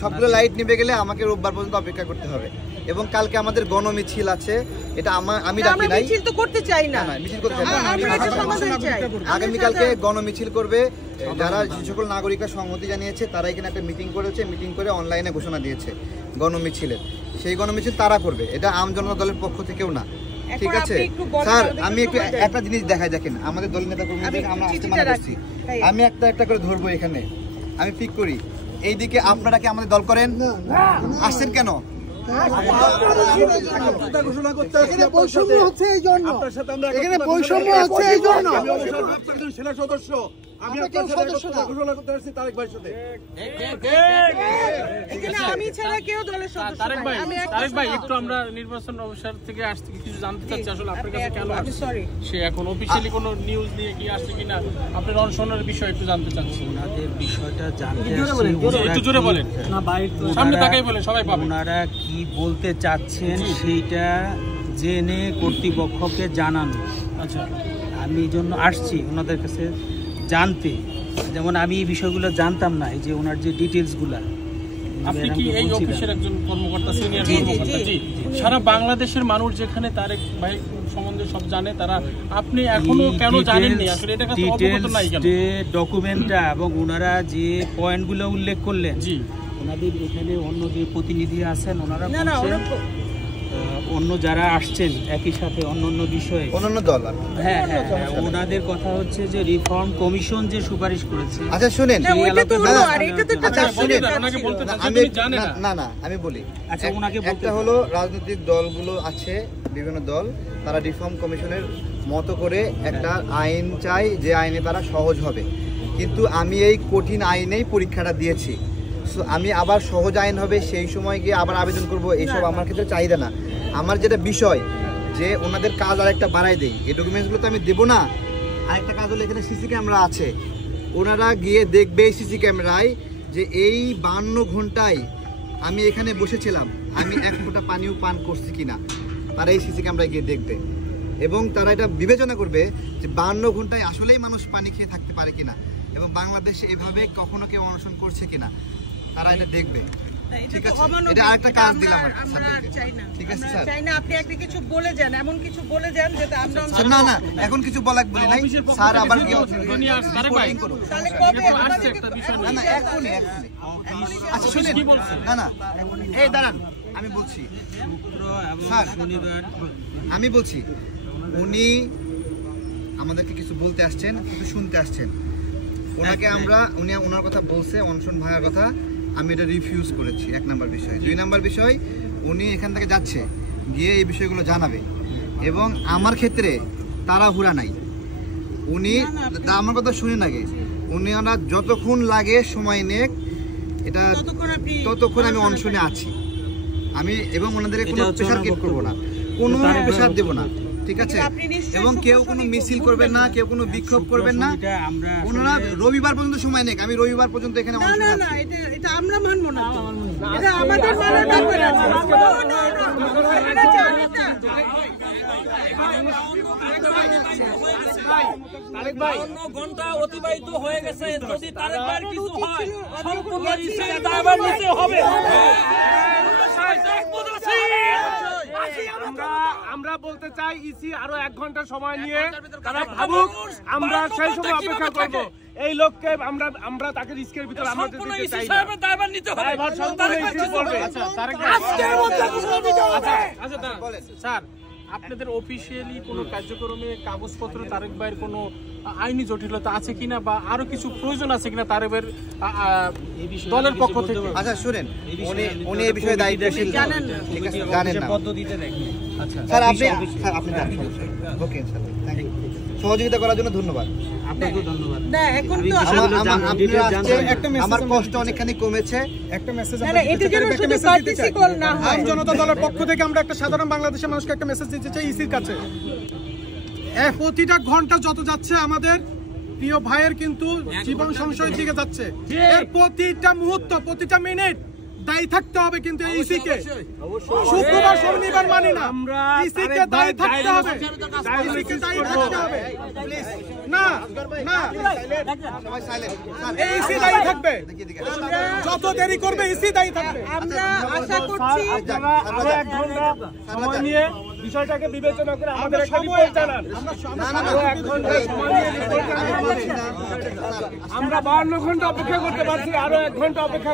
সবগুলো লাইট নিভে গেলে আমাকে রোববার পর্যন্ত অপেক্ষা করতে হবে এবং কালকে আমাদের গণমিছিল আছে। এটা আমি ডাকি নাই, মিছিল তো করতে চাই না, মিছিল করতে চাই না, আগামী কালকে গণমিছিল করবে। যারা যে সকল নাগরিকরা সংহতি জানিয়েছে তারা এখানে একটা মিটিং করেছে, মিটিং করে অনলাইনে ঘোষণা দিয়েছে গণমিছিলের। সেই গণমিছিল তারা করবে, এটা আম জনতা দলের পক্ষ থেকেও না। ঠিক আছে স্যার, আমি একটু একটা জিনিস দেখাই, দেখেন আমাদের দলের নেতা কর্মীদের আমরা আসতে মানা করছি, আমি একটা করে ধরবো এখানে, আমি পিক করি। এইদিকে আপনারা কি আমাদের দল করেন? আসছেন কেন? ঘোষণা করতে বৈষম্য হচ্ছে এই জন্য, এখানে বৈষম্য হচ্ছে এই জন্য। সেনা সদস্য আমি আপনার সাথে ঘোষণা করতে আসছি তারেক ভাইয়ের সাথে। এখানে আমি ছাড়া কেউ দলের সদস্য তারেক ভাই। তারেক ভাই, একটু আমরা নির্বাচন অফিসার থেকে আসছে কিছু জানতে চাচ্ছি, আসলে আপনার কাছে কেন সে এখন অফিশিয়ালি কোনো নিউজ নিয়ে কি আসছে কিনা, আপনার অনশনের বিষয় একটু জানতে চাচ্ছি। ওনাদের বিষয়টা জানতে আসছি, একটু জোরে বলেন না ভাই, সামনে তাকাই বলেন, সবাই পাবে। ওনারা কি বলতে চাচ্ছেন সেইটা জেনে কর্তৃপক্ষকে জানানো। আচ্ছা, আমি এই জন্য আসছি ওনাদের কাছে জানতে, যেমন আমি এই বিষয়গুলো জানতাম না, এই যে ওনার যে ডিটেলসগুলো। আপনি কি এই অফিসের একজন কর্মকর্তা, সিনিয়র কর্মকর্তা? জি। সারা বাংলাদেশের মানুষ যেখানে তারেক ভাই সম্বন্ধে সব জানে, তারা আপনি এখনো কেন জানেননি? আসলে এটা কাছে অবগত নাই কেন? যে ডকুমেন্টটা এবং ওনারা যে পয়েন্টগুলো উল্লেখ করলেন, জি, ওনাদের এখানে অন্য যে প্রতিনিধি আছেন ওনারা অন্য যারা আসছেন একই সাথে অন্য বিষয়ে অন্যান্য দল, হ্যাঁ, ওনাদের কথা হচ্ছে যে রিফর্ম কমিশন যে সুপারিশ করেছে। আচ্ছা শুনেন, আমি বলি, আচ্ছা ওনাকে একটা হলো রাজনৈতিক দলগুলো আছে, বিভিন্ন দল, তারা রিফর্ম কমিশনের মতো করে একটা আইন চাই যে আইনে তারা সহজ হবে, কিন্তু আমি এই কঠিন আইনেই পরীক্ষাটা দিয়েছি। আমি আবার সহজ আইন হবে সেই সময় গিয়ে আবার আবেদন করব, এইসব আমার ক্ষেত্রে চাহিদা না। আমার যেটা বিষয় যে ওনাদের কাজ আর একটা বাড়াই দেই, এই ডকুমেন্টসগুলো তো আমি দেবো না। আরেকটা কাজ হলো এখানে সিসি ক্যামেরা আছে, ওনারা গিয়ে দেখবে সিসি ক্যামেরায় যে এই 52 ঘন্টায় আমি এখানে বসেছিলাম, আমি এক ফোঁটা পানিও পান করছি কিনা, তারা এই সিসি ক্যামেরায় গিয়ে দেখবে এবং তারা এটা বিবেচনা করবে যে 52 ঘন্টায় আসলেই মানুষ পানি খেয়ে থাকতে পারে কিনা এবং বাংলাদেশে এভাবে কখনো কেউ অনশন করছে কিনা, তারা এটা দেখবে। ঠিক আছে, এটা আরেকটা কাজ দিলাম। ঠিক আছে স্যার, চাই না আপনি একটা কিছু বলে যান, এমন কিছু বলে যান যেটা আমরা না না এখন কিছু বলাক বলি নাই স্যার, আবার কি তারেক ভাই তাহলে কবে আসছে একটা বিষয় না, এখনি আচ্ছা শুনেন, না না এই দাঁড়ান, আমি বলছি স্যার, আমি বলছি উনি আমাদেরকে কিছু বলতে আসছেন, কিছু শুনতে আসছেন, ওনাকে আমরা উনি ওনার কথা বলছে, অনশন ভাঙার কথা, আমি এটা রিফিউজ করেছি, 1 নম্বর বিষয়। 2 নম্বর বিষয়, উনি এখান থেকে যাচ্ছে গিয়ে এই বিষয়গুলো জানাবে এবং আমার ক্ষেত্রে তাড়াহুড়া নাই, উনি আমার কথা শুনে আগে উনি ওনার যতক্ষণ লাগে সময় নেক, এটা ততক্ষণ আমি অনশনে আছি আমি, এবং ওনাদের কোনো প্রেশার ক্রিয়েট করবো না, কোনো প্রেশার দেবো না। ঠিক আছে, এবং কেউ কোনো মিছিল করবেন না, কেউ কোনো বিক্ষোভ করবেন না, ওনারা রবিবার পর্যন্ত সময় নেই, আমি রবিবার পর্যন্ত এখানে এটা আমরা মানবো না, এটা আমাদের মানার দরকার আছে। তারেক ভাই 52 ঘন্টা অতিবাহিত হয়ে গেছে, যদি তারেক ভাইয়ের কিছু হয় সম্পূর্ণ ইসির দায়ভার নিতে হবে। আমরা বলতে চাই ইসি আরো 1 ঘন্টা সময় নিয়ে তারা ভাবুক, আমরা সেই সময় অপেক্ষা করব। এই লোককে আমরা তাকে রিস্কের ভিতর আমরা দিতে চাই না, দায়ভার নিতে হবে, দায়ভার সম্পূর্ণ ইসি করবে। আচ্ছা তারেক ভাই, আচ্ছা বলেন স্যার, আপনাদের অফিশিয়ালি কোনো কার্যক্রমে কাগজপত্র তারেক ভাইয়ের কোনো আইনি জটিলতা আছে কিনা বা আরো কিছু প্রয়োজন আছে কিনা তারেক ভাইয়ের দলের পক্ষ থেকে? আচ্ছা শুনেন, উনি এই বিষয়ে দায়িত্বশীল, জানেন না পদ্ধতিতে দেখেন। আচ্ছা স্যার, আপনি ওকে স্যার, থ্যাংক ইউ, সহযোগিতা করার জন্য ধন্যবাদ। আপনাকেও ধন্যবাদ। না এখন তো আমার কষ্ট অনেকখানি কমেছে, একটা মেসেজ আমরা দিতে চাই, একটা মেসেজ দিতে চাই আম জনতা দলের পক্ষ থেকে, আমরা একটা সাধারণ বাংলাদেশের মানুষকে একটা মেসেজ দিতে চাই ইসির কাছে। প্রতিটা ঘন্টা যত যাচ্ছে আমাদের প্রিয় ভাইয়ের কিন্তু জীবন সংশয়ের দিকে যাচ্ছে, এর প্রতিটা মুহূর্ত, প্রতিটা মিনিট দায়ী থাকতে হবে কিন্তু ইসি কে শুক্রবার শনিবার মানি না আমরা ইসি কে দায়ী থাকতে হবে ইসি কে দায়ী থাকতে হবে না না সবাই সাইলেন্ট স্যার ইসি দায়ী থাকবে দেখি যত দেরি করবে ইসি দায়ী থাকবে আমরা আশা করছি আপনারা আরো 1 ঘন্টা সময় নিয়ে বিষয়টাকে বিবেচনা করে আমাদের একটা রিপোর্ট জানান আরো 1 ঘন্টা সময় নিয়ে রিপোর্ট জানান আমরা 52 ঘন্টা অপেক্ষা করতে পারছি আরো 1 ঘন্টা অপেক্ষা